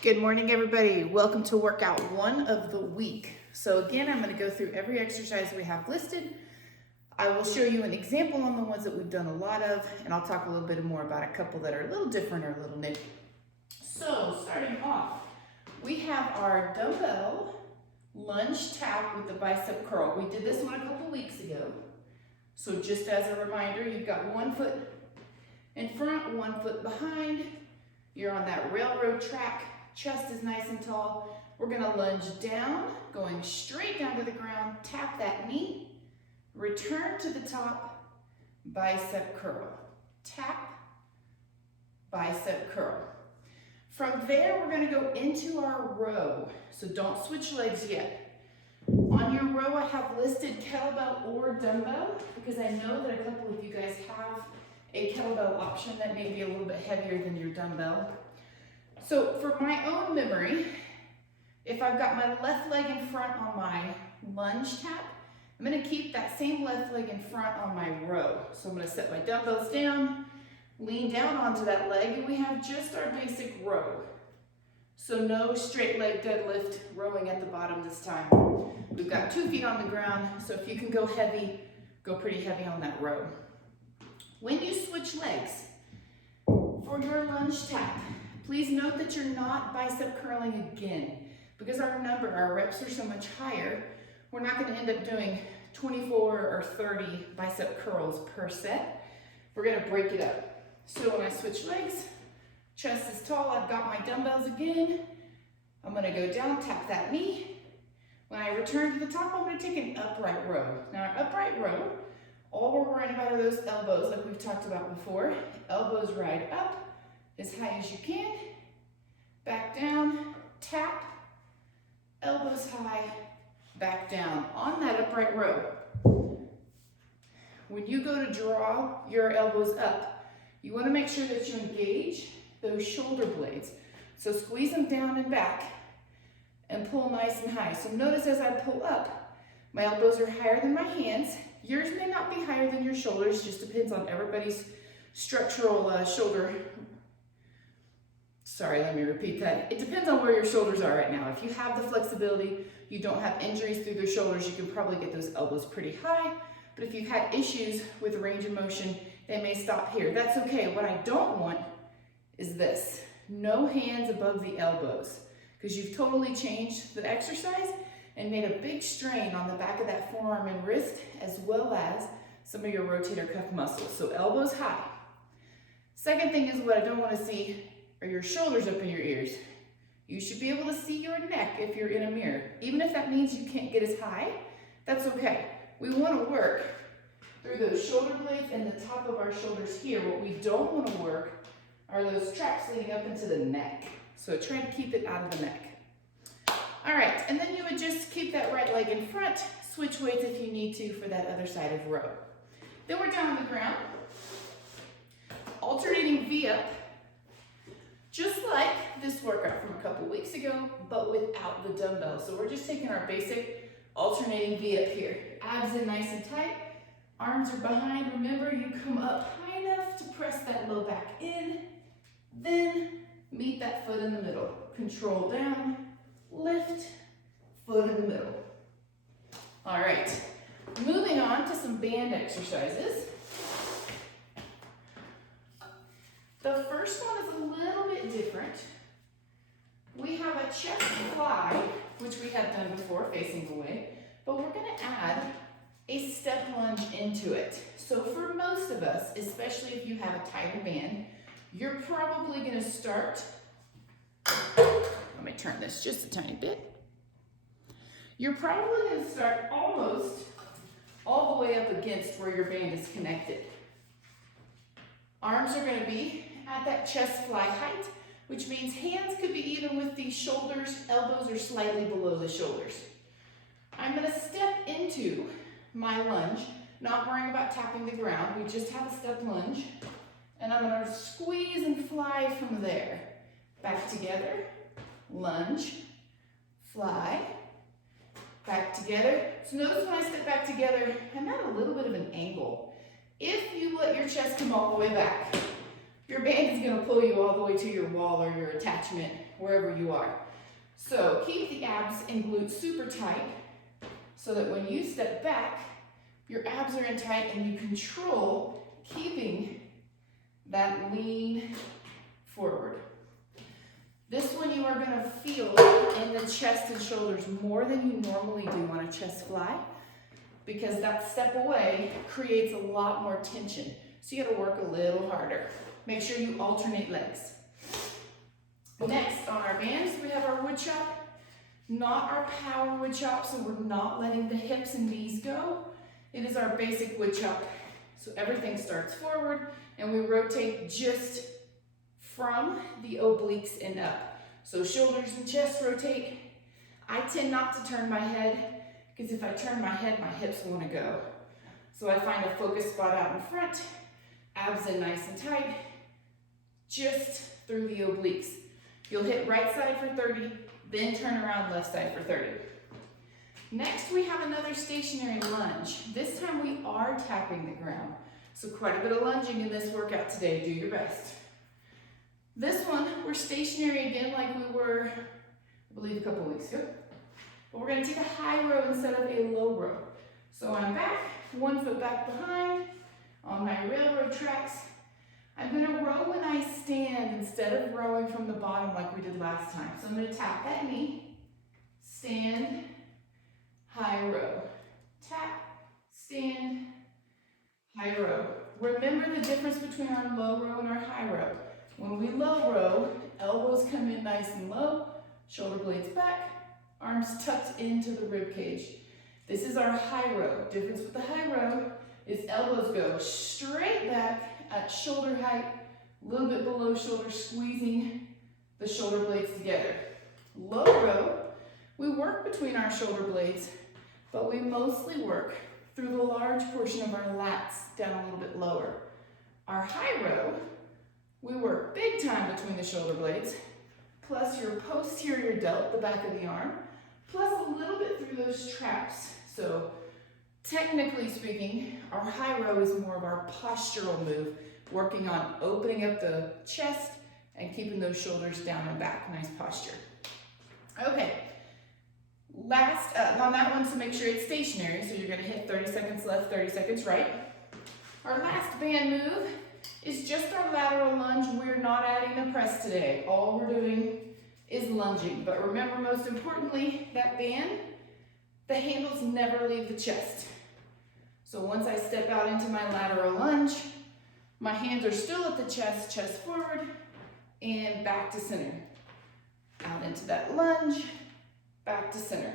Good morning, everybody. Welcome to workout one of the week. So again, I'm going to go through every exercise we have listed. I will show you an example on the ones that we've done a lot of, and I'll talk a little bit more about a couple that are a little different or a little new. So starting off, we have our dumbbell lunge tap with the bicep curl. We did this one a couple weeks ago. So just as a reminder, you've got 1 foot in front, 1 foot behind. You're on that railroad track. Chest is nice and tall. We're gonna lunge down, going straight down to the ground, tap that knee, return to the top, bicep curl. Tap, bicep curl. From there, we're gonna go into our row. So don't switch legs yet. On your row, I have listed kettlebell or dumbbell because I know that a couple of you guys have a kettlebell option that may be a little bit heavier than your dumbbell. So for my own memory, if I've got my left leg in front on my lunge tap, I'm gonna keep that same left leg in front on my row. So I'm gonna set my dumbbells down, lean down onto that leg, and we have just our basic row. So no straight leg deadlift rowing at the bottom this time. We've got 2 feet on the ground, so if you can go heavy, go pretty heavy on that row. When you switch legs for your lunge tap, please note that you're not bicep curling again because our reps are so much higher. We're not going to end up doing 24 or 30 bicep curls per set. We're going to break it up. So when I switch legs, chest is tall, I've got my dumbbells again. I'm going to go down, tap that knee. When I return to the top, I'm going to take an upright row. Now our upright row, all we're worrying about are those elbows like we've talked about before. Elbows ride up as high as you can, back down, tap, elbows high, back down on that upright row. When you go to draw your elbows up, you want to make sure that you engage those shoulder blades. So squeeze them down and back and pull nice and high. So notice as I pull up, my elbows are higher than my hands. Yours may not be higher than your shoulders, just depends on everybody's structural shoulder. Sorry, let me repeat that. It depends on where your shoulders are right now. If you have the flexibility, you don't have injuries through the shoulders, you can probably get those elbows pretty high. But if you've had issues with range of motion, they may stop here. That's okay. What I don't want is this. No hands above the elbows, because you've totally changed the exercise and made a big strain on the back of that forearm and wrist, as well as some of your rotator cuff muscles. So elbows high. Second thing is what I don't want to see are your shoulders up in your ears. You should be able to see your neck if you're in a mirror. Even if that means you can't get as high, that's okay. We want to work through those shoulder blades and the top of our shoulders here. What we don't want to work are those traps leading up into the neck. So try to keep it out of the neck. All right, and then you would just keep that right leg in front, switch weights if you need to for that other side of row. Then we're down on the ground, alternating V up, just like this workout from a couple weeks ago, but without the dumbbell. So we're just taking our basic alternating V up here. Abs in nice and tight, arms are behind. Remember, you come up high enough to press that low back in, then meet that foot in the middle. Control down, lift, foot in the middle. All right, moving on to some band exercises. The first one is a little bit different. We have a chest fly, which we have done before, facing away, but we're gonna add a step lunge into it. So for most of us, especially if you have a tighter band, you're probably gonna start, let me turn this just a tiny bit. You're probably gonna start almost all the way up against where your band is connected. Arms are gonna be at that chest fly height, which means hands could be either with the shoulders, elbows, or slightly below the shoulders. I'm gonna step into my lunge, not worrying about tapping the ground. We just have a step lunge. And I'm gonna squeeze and fly from there. Back together, lunge, fly, back together. So notice when I step back together, I'm at a little bit of an angle. If you let your chest come all the way back, your band is gonna pull you all the way to your wall or your attachment, wherever you are. So keep the abs and glutes super tight so that when you step back, your abs are in tight and you control keeping that lean forward. This one you are gonna feel in the chest and shoulders more than you normally do on a chest fly, because that step away creates a lot more tension. So you gotta work a little harder. Make sure you alternate legs. Next on our bands, we have our wood chop. Not our power wood chop, so we're not letting the hips and knees go. It is our basic wood chop. So everything starts forward and we rotate just from the obliques and up. So shoulders and chest rotate. I tend not to turn my head because if I turn my head, my hips want to go. So I find a focus spot out in front, abs in nice and tight, just through the obliques. You'll hit right side for 30, then turn around left side for 30. Next, we have another stationary lunge. This time we are tapping the ground. So quite a bit of lunging in this workout today. Do your best. This one, we're stationary again like we were, I believe, a couple weeks ago. But we're gonna take a high row instead of a low row. So I'm back, 1 foot back behind on my railroad tracks. I'm gonna row when I stand instead of rowing from the bottom like we did last time. So I'm gonna tap that knee, stand, high row. Tap, stand, high row. Remember the difference between our low row and our high row. When we low row, elbows come in nice and low, shoulder blades back, arms tucked into the rib cage. This is our high row. Difference with the high row is elbows go straight back at shoulder height, a little bit below shoulder, squeezing the shoulder blades together. Low row, we work between our shoulder blades, but we mostly work through the large portion of our lats down a little bit lower. Our high row, we work big time between the shoulder blades, plus your posterior delt, the back of the arm, plus a little bit through those traps. So technically speaking, our high row is more of our postural move, working on opening up the chest and keeping those shoulders down and back. Nice posture. Okay, last on that one, so make sure it's stationary. So you're gonna hit 30 seconds left, 30 seconds right. Our last band move is just our lateral lunge. We're not adding the press today. All we're doing is lunging. But remember, most importantly, that band, the handles never leave the chest. So once I step out into my lateral lunge, my hands are still at the chest, chest forward, and back to center. Out into that lunge, back to center.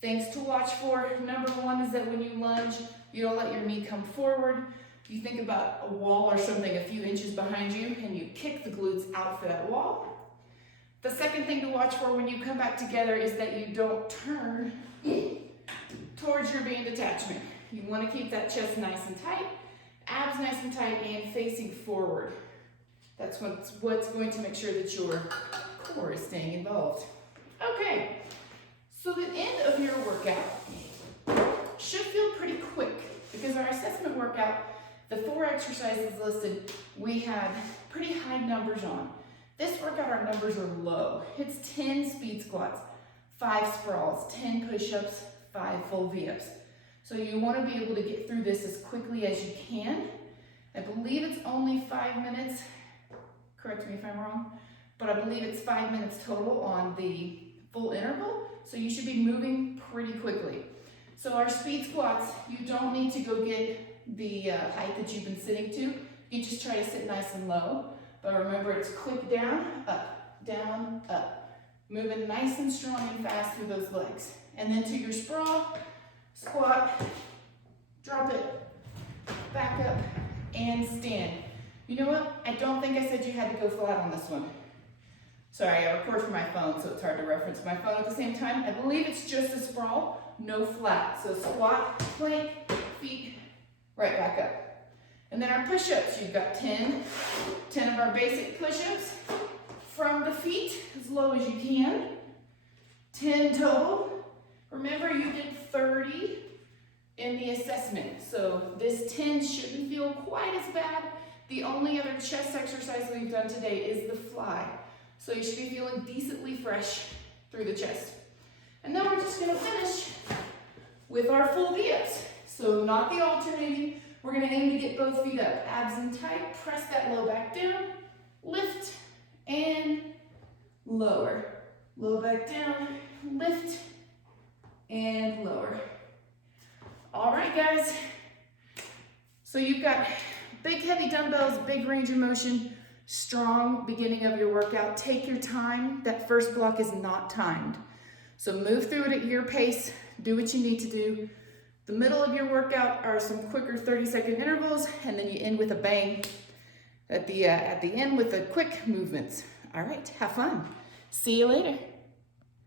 Things to watch for. Number one is that when you lunge, you don't let your knee come forward. You think about a wall or something a few inches behind you, and you kick the glutes out for that wall. The second thing to watch for when you come back together is that you don't turn towards your band attachment. You want to keep that chest nice and tight, abs nice and tight, and facing forward. That's what's going to make sure that your core is staying involved. Okay, so the end of your workout should feel pretty quick because our assessment workout, the 4 exercises listed, we had pretty high numbers on. This workout, our numbers are low. It's 10 speed squats, 5 sprawls, 10 push-ups, 5 full V-ups. So you want to be able to get through this as quickly as you can. I believe it's only 5 minutes. Correct me if I'm wrong, but I believe it's 5 minutes total on the full interval. So you should be moving pretty quickly. So our speed squats, you don't need to go get the height that you've been sitting to. You just try to sit nice and low. But remember, it's quick down, up. Moving nice and strong and fast through those legs. And then to your sprawl, squat, drop it, back up, and stand. You know what? I don't think I said you had to go flat on this one. Sorry, I record from my phone, so it's hard to reference my phone at the same time. I believe it's just a sprawl, no flat. So squat, plank, feet, right back up. And then our push-ups, you've got 10 of our basic push-ups from the feet, as low as you can. 10 total. Remember, you did 30 in the assessment. So this 10 shouldn't feel quite as bad The only other chest exercise we've done today is the fly. So you should be feeling decently fresh through the chest. And then we're just gonna finish with our full V-ups. So not the alternating, we're gonna aim to get both feet up. Abs in tight, press that low back down, lift and lower. Low back down, lift and lower. All right, guys. So you've got big heavy dumbbells, big range of motion, strong beginning of your workout. Take your time. That first block is not timed. So move through it at your pace. Do what you need to do. The middle of your workout are some quicker 30-second intervals, and then you end with a bang at the end with the quick movements. All right, have fun. See you later.